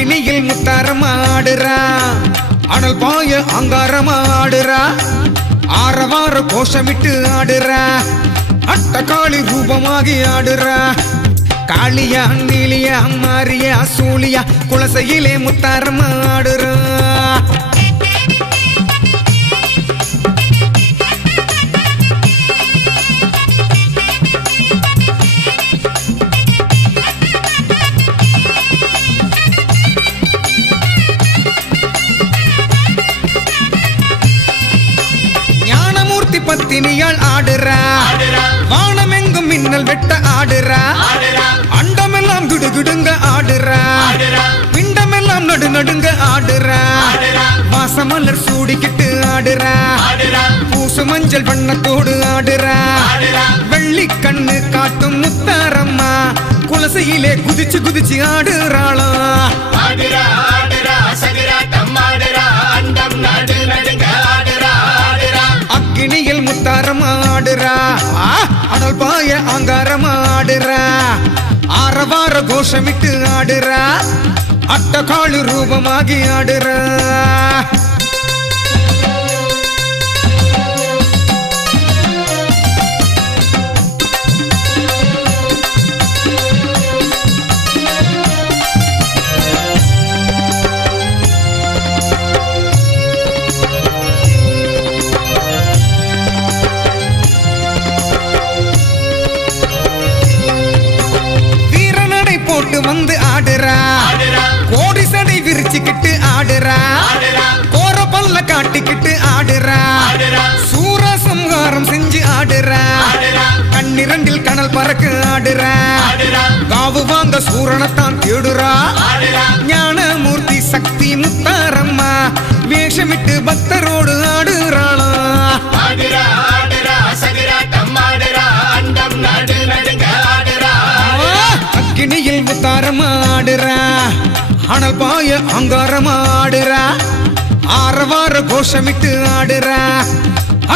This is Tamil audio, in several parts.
அக்கினியில் முத்தாரமாடுறா அனல் பாய அங்காரமாடுறா ஆரவார கோஷமிட்டு ஆடுறா அட்டகாளி ரூபமாகி ஆடுறா காளியா நீலியா மாரியா சூழியா குலசையிலே முத்தாரமாடுறா பத்தினியால் ஆடுறா வானமெங்கும் மின்னல் வெட்ட ஆடுறா அண்டமெல்லாம் குடுகுடுங்க ஆடுறா பிண்டமெல்லாம் நடுநடுங்க ஆடுறா வாசமலர் சூடிக்கிட்டு ஆடுறா பூசு மஞ்சள் வண்ணத்தோடு ஆடுறா வெள்ளி கண்ணு காட்டும் முத்தாரம்மா குலசையிலே குதிச்சு குதிச்சு ஆடுறாளா அக்கினியில் முத்தாரமாடுறா அனல் பாய அங்காரமாடுறா ஆரவார கோஷமிட்டு ஆடுறா அட்டகாளி ரூபமாகி ஆடுறா போட்டு வந்து ஆடுறா கோடி சடை விரிச்சுக்கிட்டு ஆடுறா கோர பல்ல காட்டிக்கிட்டு ஆடுறா சூரசம்ஹாரம் செஞ்சு ஆடுறா கண்ணிரண்டில் கனல் பறக்க ஆடுறா காவு வாங்க சூரனத்தான் தேடுறா ஞானமூர்த்தி சக்தி முத்தாரம்மா வேஷமிட்டு பக்தரோடு ஆடுறாளா அக்கினியில் முத்தாரமாடுறா அனல் பாய அங்காரமாடுறா ஆரவார கோஷமிட்டு ஆடுறா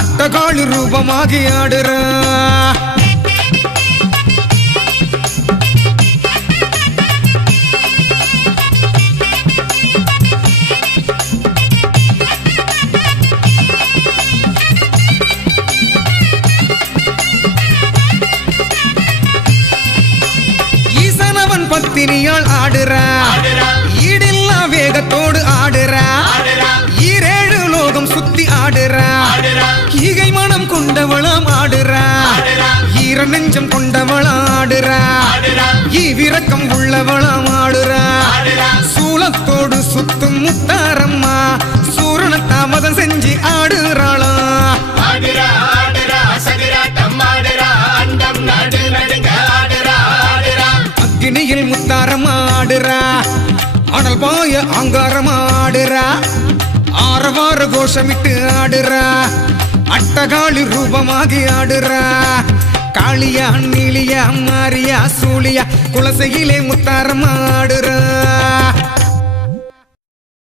அட்டகாளி ரூபமாகி ஆடுறா பத்தினியால் ஆடுறா ஈடில்லா வேகத்தோடு ஆடுறா ஈரேழு லோகம் சுத்தி ஆடுறா ஈகை மனம் கொண்டவளாம் ஆடுறா ஈர நெஞ்சம் கொண்டவளாம் ஆடுறா ஈவிரக்கம் உள்ளவளாம் ஆடுறா சூலத்தோடு சுத்தும் முத்தாரம்மா சூரன தாமதம் செஞ்சு ஆடுறாளா அக்கினியில் முத்தாரமாடுறா அனல் பாய அங்காரமாடுறா ஆரவார கோஷமிட்டு ஆடுறா அட்டகாளி ரூபமாகி ஆடுறா காளியா நீலியா மாரியா சூழியா குலசையிலே முத்தாரமாடுறா